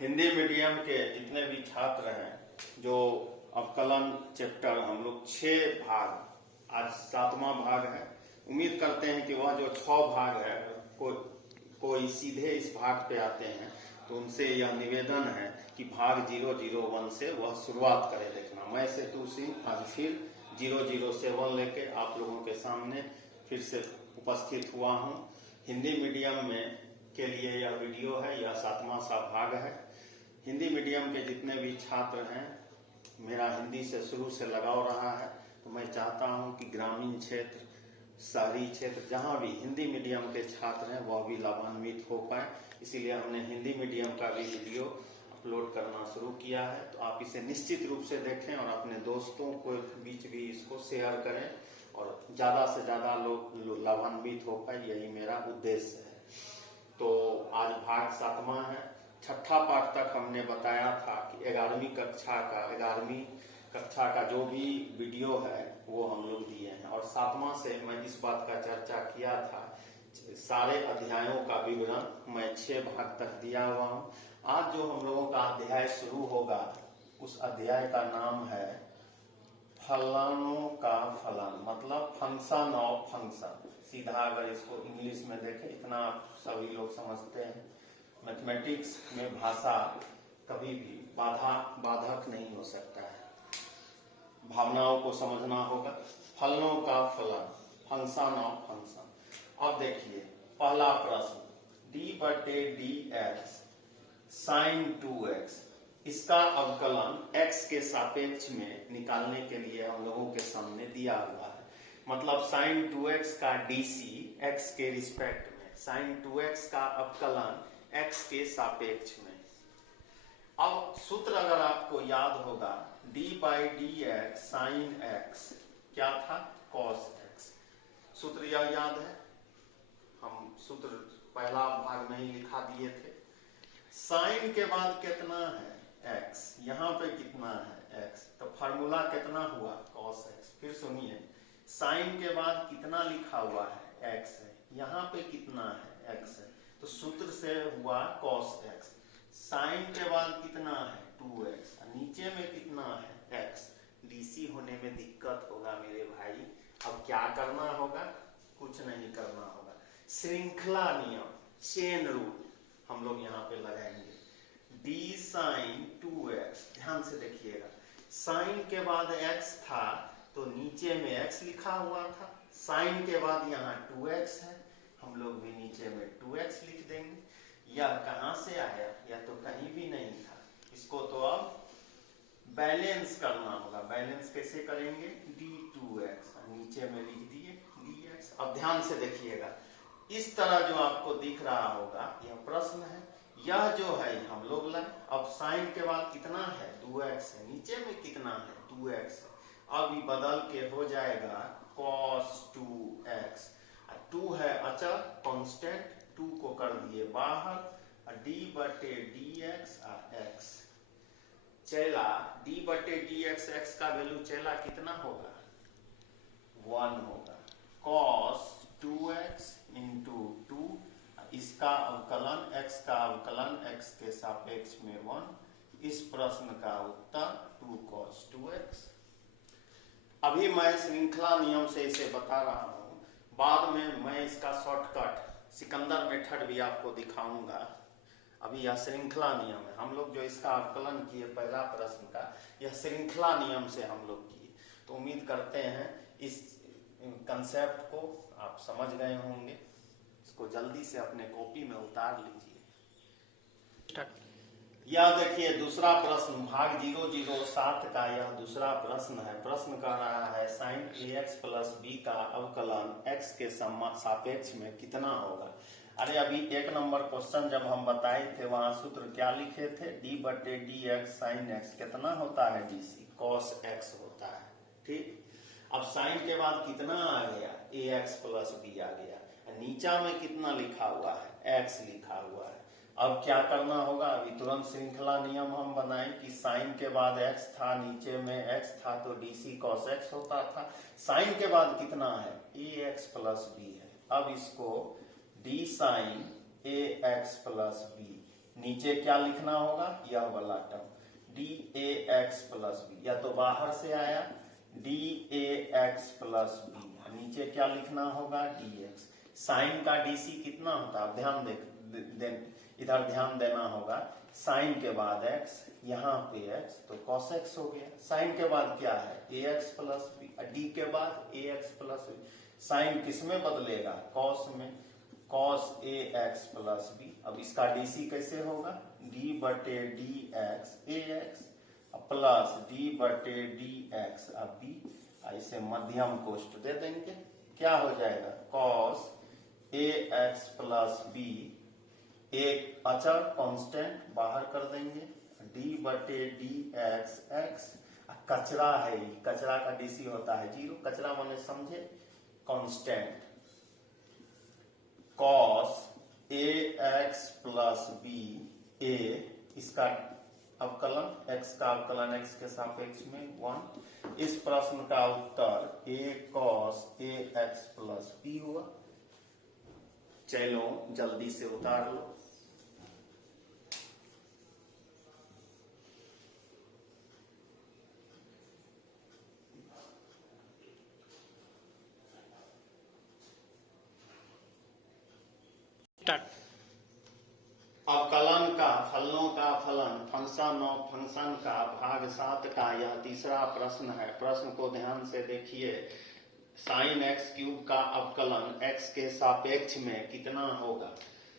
Hindi medium के जितने भी छात्र हैं जो अवकलन चैप्टर हम लोग 6 भाग, आज 7वां भाग है। उम्मीद करते हैं कि वह जो 6 भाग है कोई सीधे इस भाग पे आते हैं तो उनसे यह निवेदन है कि भाग 001 से वह शुरुआत करें देखना। मैं सेतु सिंह आज फिर 007 लेके आप लोगों के सामने फिर से उपस्थित हुआ हूँ। हिंदी मीडियम में के लिए यह वीडियो है, यह 7वां सा भाग है। हिंदी मीडियम के जितने भी छात्र हैं, मेरा हिंदी से शुरू से लगाव रहा है, तो मैं चाहता हूं कि ग्रामीण क्षेत्र, शहरी क्षेत्र, जहां भी हिंदी मीडियम के छात्र हैं वह भी लाभान्वित हो पाए। इसीलिए हमने हिंदी मीडियम का भी वीडियो अपलोड करना शुरू किया है। तो आप इसे निश्चित रूप से देखें और अपने दोस्तों को बीच भी इसको शेयर करें और ज्यादा से ज्यादा लोग लाभान्वित हो पाए, यही मेरा उद्देश्य है। तो आज भाग 7वां है। 6ठा पाठ तक हमने बताया था कि 11वीं कक्षा का जो भी वीडियो है वो हम लोग दिए हैं, और 7वां से मैं इस बात का चर्चा किया था, सारे अध्यायों का विवरण मैं 6 भाग तक दिया हुआ हूँ। आज जो हम लोगों का अध्याय शुरू होगा उस अध्याय का नाम है फलनों का फलन, मतलब फंक्शन ऑफ फंक्शन। सीधा अगर इसको इंग्लिश में देखें, इतना आप सभी लोग समझते हैं, मैथमेटिक्स में भाषा कभी भी बाधक नहीं हो सकता है, भावनाओं को समझना होगा। फलनों का फलन, फंक्शन ऑफ फंक्शन। अब देखिए पहला प्रश्न, d/dx sin 2x, इसका अवकलन x के सापेक्ष में निकालने के लिए हम लोगों के सामने दिया हुआ है। मतलब sin 2x का dc x के रिस्पेक्ट में, sin 2x का अवकलन x के सापेक्ष में। अब सूत्र अगर आपको याद होगा, d/dx sin x क्या था? cos x। सूत्र यह याद है, हम सूत्र पहला भाग में ही लिखा दिए थे। साइन के बाद कितना है? x। यहाँ पे कितना है? x। तो फार्मूला कितना हुआ? cos x। फिर सुनिए, साइन के बाद कितना लिखा हुआ है? x है। यहाँ पे कितना है? x है। तो सूत्र से हुआ cos x। साइन के बाद कितना है? 2x। नीचे में कितना है? x। डीसी होने में दिक्कत होगा मेरे भाई। अब क्या करना होगा? कुछ नहीं करना होगा, श्रृंखला नियम, चेन रूल हम लोग यहाँ पे लगाएंगे। d sin 2x, ध्यान से देखिएगा, साइन के बाद x था तो नीचे में x लिखा हुआ था, साइन के बाद यहाँ 2x है, हम लोग भी नीचे में 2x लिख देंगे। यह कहाँ से आया? यह तो कहीं भी नहीं था। इसको तो अब बैलेंस करना होगा। बैलेंस कैसे करेंगे? d2x, नीचे में लिख दिए dx। अब ध्यान से देखिएगा, इस तरह जो आपको दिख रहा होगा यह प्रश्न है, यह जो है हम लोग लाए। अब साइन के बाद कितना है? 2x है। नीचे में कितना है? 2x है। अब ये बदल के हो जाएगा cos 2x। 2 है अचल, कांस्टेंट, 2 को कर दिए बाहर, d/dx x चला। d/dx x का वैल्यू चला कितना होगा? 1 होगा। cos 2x इंटू 2, इसका अवकलन, x का अवकलन x के सापेक्ष में 1। इस प्रश्न का उत्तर 2 cos 2x। अभी मैं श्रृंखला नियम से इसे बता रहा हूं, बाद में मैं इसका शॉर्टकट सिकंदर मेथड भी आपको दिखाऊंगा। अभी यह श्रृंखला नियम है। हम लोग जो इसका अवकलन किए पहला प्रश्न का, यह श्रृंखला नियम से हम लोग किए। तो उम्मीद करते हैं इस कंसेप्ट को आप समझ गए होंगे। इसको जल्दी से अपने कॉपी में उतार लीजिए। यह देखिए दूसरा प्रश्न, भाग 007 का यह दूसरा प्रश्न है। प्रश्न कह रहा है sin ax प्लस b का अवकलन x के सापेक्ष में कितना होगा? अरे अभी 1 नंबर क्वेश्चन जब हम बताए थे वहां सूत्र क्या लिखे थे? d/dx sin x कितना होता है? dc cos x होता है। ठीक, अब साइन के बाद कितना आ गया? ax प्लस b आ गया। नीचा में कितना लिखा हुआ है? x लिखा हुआ है। अब क्या करना होगा? अभी तुरंत श्रृंखला नियम हम बनाएं कि साइन के बाद x था, नीचे में x था, तो dc cos x होता था। साइन के बाद कितना है? ax प्लस b है। अब इसको d sin ax plus b नीचे क्या लिखना होगा, यह वाला term d a x plus b, या तो बाहर से आया d a x plus b, नीचे क्या लिखना होगा डी एक्स। साइन का डीसी कितना होता है, ध्यान इधर ध्यान देना होगा। साइन के बाद एक्स, यहाँ पे एक्स तो कॉस एक्स हो गया। साइन के बाद क्या है ए एक्स प्लस बी, डी के बाद ए एक्स प्लस बी। साइन किस में बदलेगा, कॉस में, cos A x plus B. अब इसका डीसी कैसे होगा, डी बटे डी एक्स ए एक्स प्लस डी बटे डी एक्स अब बी। ऐसे मध्यम कोष्ठ दे देंगे, क्या हो जाएगा cos A x plus B, एक अचर कांस्टेंट बाहर कर देंगे डी बटे डी एक्स एक्स। कचरा है, कचरा का डीसी होता है 0, कचरा माने समझे constant, cos A x plus B ए, इसका अवकलन x का अवकलन x के सापेक्ष में 1। इस प्रश्न का उत्तर a cos a x plus b हुआ। चलो जल्दी से उतार लो। अवकलन का फलनों का फलन, फंक्शन ऑफ फंक्शन का भाग 7 का यह तीसरा प्रश्न है। प्रश्न को ध्यान से देखिए। साइन एक्स क्यूब का अवकलन x के सापेक्ष में कितना होगा।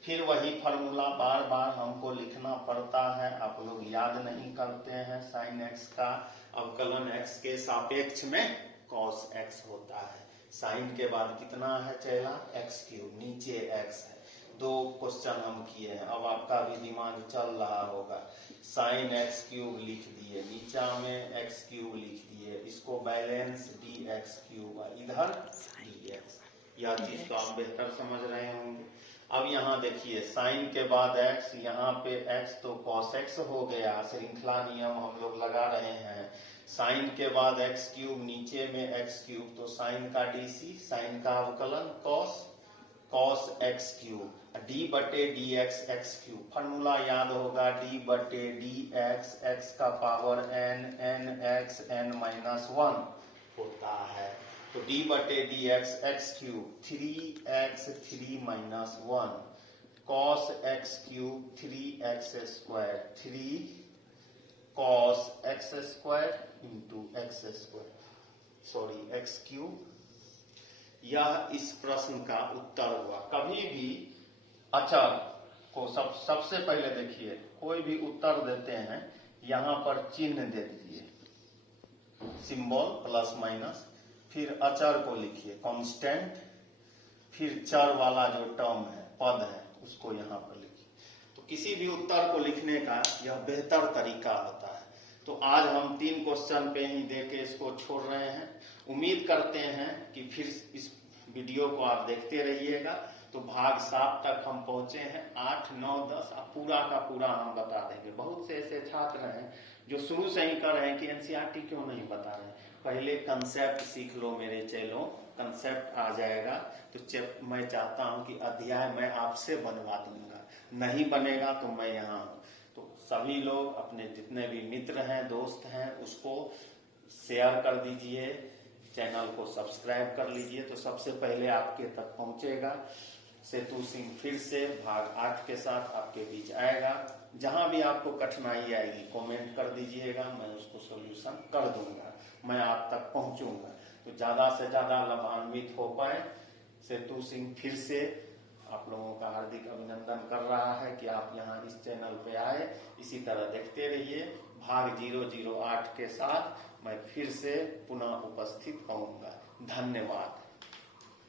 फिर वही फॉर्मूला बार बार हमको लिखना पड़ता है, आप लोग याद नहीं करते हैं। साइन एक्स का अवकलन x के सापेक्ष में cos x होता है। साइन के बाद कितना है चेला, एक्स क्यूब, नीचे x है। 2 क्वेश्चन हम किए हैं, अब आपका भी दिमाग चल रहा होगा। साइन एक्स क्यूब लिख दिए, नीचा में एक्स क्यूब लिख दिए, इसको बैलेंस डी एक्स क्यूब, इधर डी एक्स। यह चीज तो आप बेहतर समझ रहे होंगे। अब यहाँ देखिए साइन के बाद x, यहाँ पे x तो cos x हो गया, श्रृंखला नियम हम लोग लगा रहे हैं। साइन के बाद एक्स क्यूब, नीचे में एक्स क्यूब, तो साइन का डीसी, साइन का अवकलन cos x क्यूब, d बटे D x x cube. Formula याद होगा, d बटे डी एक्स एक्स का power n x n minus 1 होता है। तो d बटे D x x cube 3x 3 minus 1 cos x cube 3x square, 3 cos x square into x square, sorry x cube. यह इस प्रश्न का उत्तर हुआ। कभी भी अचर को सबसे पहले देखिए, कोई भी उत्तर देते हैं यहाँ पर चिन्ह दे दीजिए, सिंबल प्लस माइनस, फिर अचर को लिखिए कांस्टेंट, फिर चर वाला जो टर्म है, पद है, उसको यहाँ पर लिखिए। तो किसी भी उत्तर को लिखने का यह बेहतर तरीका होता है। तो आज हम 3 क्वेश्चन पे ही देके इसको छोड़ रहे हैं। उम्मीद करते हैं कि फिर इस वीडियो को आप देखते रहिएगा। तो भाग 7 तक हम पहुंचे हैं, 8, 9, 10 पूरा का पूरा हम बता देंगे। बहुत से ऐसे छात्र हैं जो शुरू से ही कर रहे हैं कि एनसीईआरटी क्यों नहीं बता रहे हैं। पहले कंसेप्ट सीख लो मेरे चैनलों, कंसेप्ट आ जाएगा। तो मैं चाहता हूं कि अध्याय मैं आपसे बनवा दूंगा, नहीं बनेगा तो मैं यहाँ हूँ। तो सभी लोग अपने जितने भी मित्र हैं, दोस्त हैं, उसको शेयर कर दीजिए, चैनल को सब्सक्राइब कर लीजिए, तो सबसे पहले आपके तक पहुंचेगा। सेतु सिंह फिर से भाग 8 के साथ आपके बीच आएगा। जहां भी आपको कठिनाई आएगी कमेंट कर दीजिएगा, मैं उसको सॉल्यूशन कर दूंगा, मैं आप तक पहुंचूंगा। तो ज्यादा से ज्यादा लाभान्वित हो पाए। सेतु सिंह फिर से आप लोगों का हार्दिक अभिनंदन कर रहा है कि आप यहाँ इस चैनल पे आए। इसी तरह देखते रहिए। भाग 008 के साथ मैं फिर से पुनः उपस्थित होऊंगा। धन्यवाद।